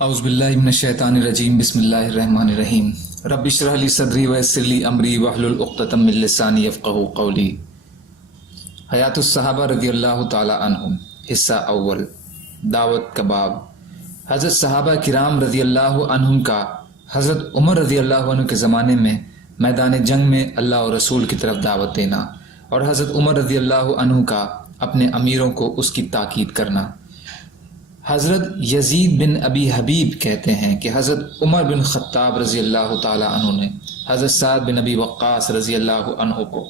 اعوذ باللہ من الشیطان الرجیم بسم اللہ الرحمن الرحیم رب اشرح لی صدری ویسر لی امری واحلل عقدۃ من لسانی یفقہوا قولی۔ حیات الصحابہ رضی اللہ تعالی عنہم، حصہ اول، دعوت کا باب۔ حضرت صحابہ کرام رضی اللہ عنہم کا حضرت عمر رضی اللہ عنہ کے زمانے میں میدان جنگ میں اللہ اور رسول کی طرف دعوت دینا، اور حضرت عمر رضی اللہ عنہ کا اپنے امیروں کو اس کی تاکید کرنا۔ حضرت یزید بن ابی حبیب کہتے ہیں کہ حضرت عمر بن خطاب رضی اللہ تعالی عنہ نے حضرت سعد بن ابی وقاص رضی اللہ عنہ کو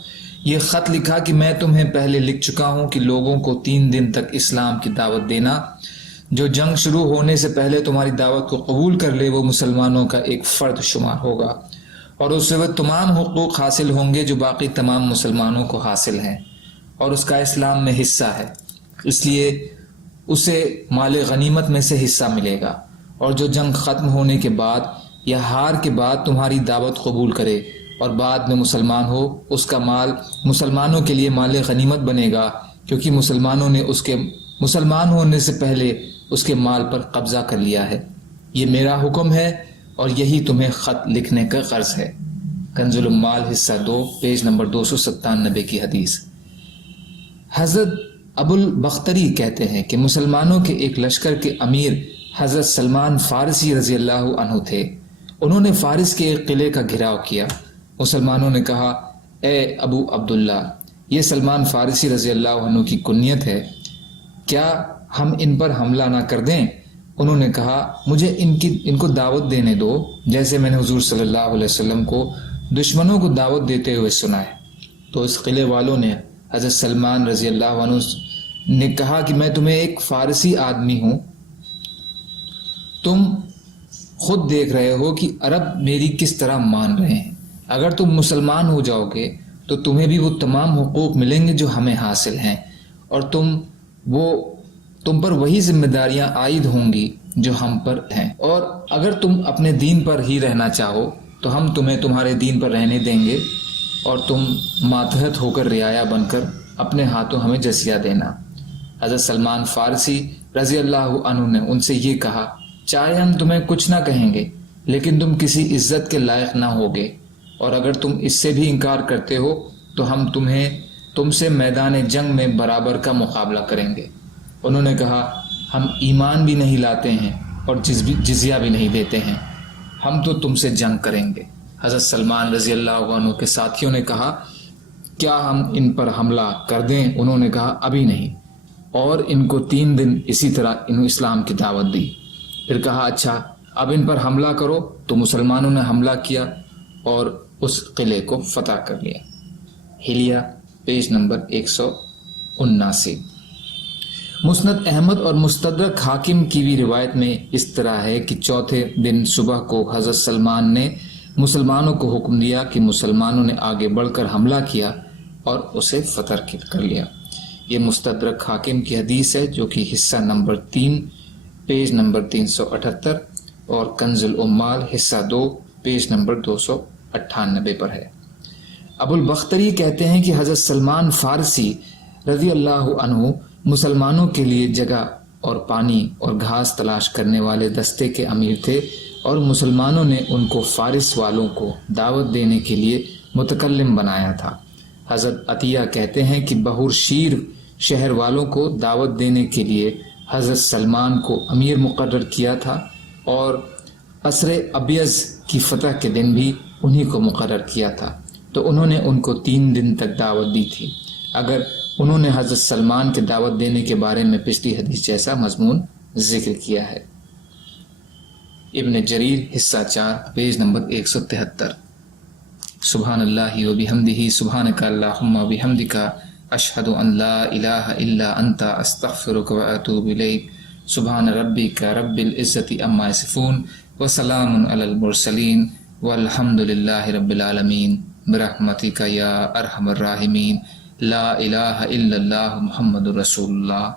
یہ خط لکھا کہ میں تمہیں پہلے لکھ چکا ہوں کہ لوگوں کو 3 دن تک اسلام کی دعوت دینا، جو جنگ شروع ہونے سے پہلے تمہاری دعوت کو قبول کر لے وہ مسلمانوں کا ایک فرد شمار ہوگا، اور اس سے وہ تمام حقوق حاصل ہوں گے جو باقی تمام مسلمانوں کو حاصل ہیں، اور اس کا اسلام میں حصہ ہے، اس لیے اسے مال غنیمت میں سے حصہ ملے گا، اور جو جنگ ختم ہونے کے بعد یا ہار کے بعد تمہاری دعوت قبول کرے اور بعد میں مسلمان ہو، اس کا مال مسلمانوں کے لیے مال غنیمت بنے گا، کیونکہ مسلمانوں نے اس کے مسلمان ہونے سے پہلے اس کے مال پر قبضہ کر لیا ہے۔ یہ میرا حکم ہے اور یہی تمہیں خط لکھنے کا غرض ہے۔ کنز الاموال حصہ 2 پیج نمبر 297 کی حدیث۔ حضرت ابو البختری کہتے ہیں کہ مسلمانوں کے ایک لشکر کے امیر حضرت سلمان فارسی رضی اللہ عنہ تھے۔ انہوں نے فارس کے ایک قلعے کا گھیراؤ کیا۔ مسلمانوں نے کہا، اے ابو عبداللہ، یہ سلمان فارسی رضی اللہ عنہ کی کنیت ہے، کیا ہم ان پر حملہ نہ کر دیں؟ انہوں نے کہا، مجھے ان کو دعوت دینے دو، جیسے میں نے حضور صلی اللہ علیہ وسلم کو دشمنوں کو دعوت دیتے ہوئے سنا ہے۔ تو اس قلعے والوں نے حضرت سلمان رضی اللہ عنہ نے کہا کہ میں تمہیں ایک فارسی آدمی ہوں، تم خود دیکھ رہے ہو کہ عرب میری کس طرح مان رہے ہیں، اگر تم مسلمان ہو جاؤ گے تو تمہیں بھی وہ تمام حقوق ملیں گے جو ہمیں حاصل ہیں، اور تم پر وہی ذمہ داریاں عائد ہوں گی جو ہم پر ہیں، اور اگر تم اپنے دین پر ہی رہنا چاہو تو ہم تمہیں تمہارے دین پر رہنے دیں گے، اور تم ماتحت ہو کر رعایا بن کر اپنے ہاتھوں ہمیں جزیہ دینا۔ حضرت سلمان فارسی رضی اللہ عنہ نے ان سے یہ کہا، چاہے ہم تمہیں کچھ نہ کہیں گے لیکن تم کسی عزت کے لائق نہ ہوگے، اور اگر تم اس سے بھی انکار کرتے ہو تو ہم تم سے میدان جنگ میں برابر کا مقابلہ کریں گے۔ انہوں نے کہا، ہم ایمان بھی نہیں لاتے ہیں اور جزیہ بھی نہیں دیتے ہیں، ہم تو تم سے جنگ کریں گے۔ حضرت سلمان رضی اللہ عنہ کے ساتھیوں نے کہا، کیا ہم ان پر حملہ کر دیں؟ انہوں نے کہا، ابھی نہیں، اور ان کو 3 دن اسی طرح اسلام کی دعوت دی۔ پھر کہا، اچھا اب ان پر حملہ کرو۔ تو مسلمانوں نے حملہ کیا اور اس قلعے کو فتح کر لیا۔ حلیہ پیج نمبر 179۔ مسند احمد اور مستدرک حاکم کی بھی روایت میں اس طرح ہے کہ چوتھے دن صبح کو حضرت سلمان نے مسلمانوں کو حکم دیا کہ مسلمانوں نے آگے بڑھ کر حملہ کیا اور اسے فتح کر لیا۔ یہ مستدرک حاکم کی حدیث ہے جو کہ حصہ نمبر 3 پیج نمبر 378 اور کنز الاموال حصہ 2 پیج نمبر 298 پر ہے۔ ابو البختری کہتے ہیں کہ حضرت سلمان فارسی رضی اللہ عنہ مسلمانوں کے لیے جگہ اور پانی اور گھاس تلاش کرنے والے دستے کے امیر تھے، اور مسلمانوں نے ان کو فارس والوں کو دعوت دینے کے لیے متکلم بنایا تھا۔ حضرت عطیہ کہتے ہیں کہ بہور شیر شہر والوں کو دعوت دینے کے لیے حضرت سلمان کو امیر مقرر کیا تھا، اور عصر ابیض کی فتح کے دن بھی انہی کو مقرر کیا تھا، تو انہوں نے ان کو 3 دن تک دعوت دی تھی۔ اگر انہوں نے حضرت سلمان کے دعوت دینے کے بارے میں پچھلی حدیث جیسا مضمون ذکر کیا ہے۔ ابن جریر حصہ 4 پیج نمبر 173۔ سبحان اللہ و بحمدہ، سبحانک اللہم و بحمدک، اشہد ان لا الہ الا انت، استغفرک و اتوب الیک۔ سبحان ربک رب العزت عما یصفون، وسلام علی المرسلین، والحمد للہ رب العالمین، برحمتک یا ارحم الراحمین، لا الہ الا اللہ محمد رسول اللہ۔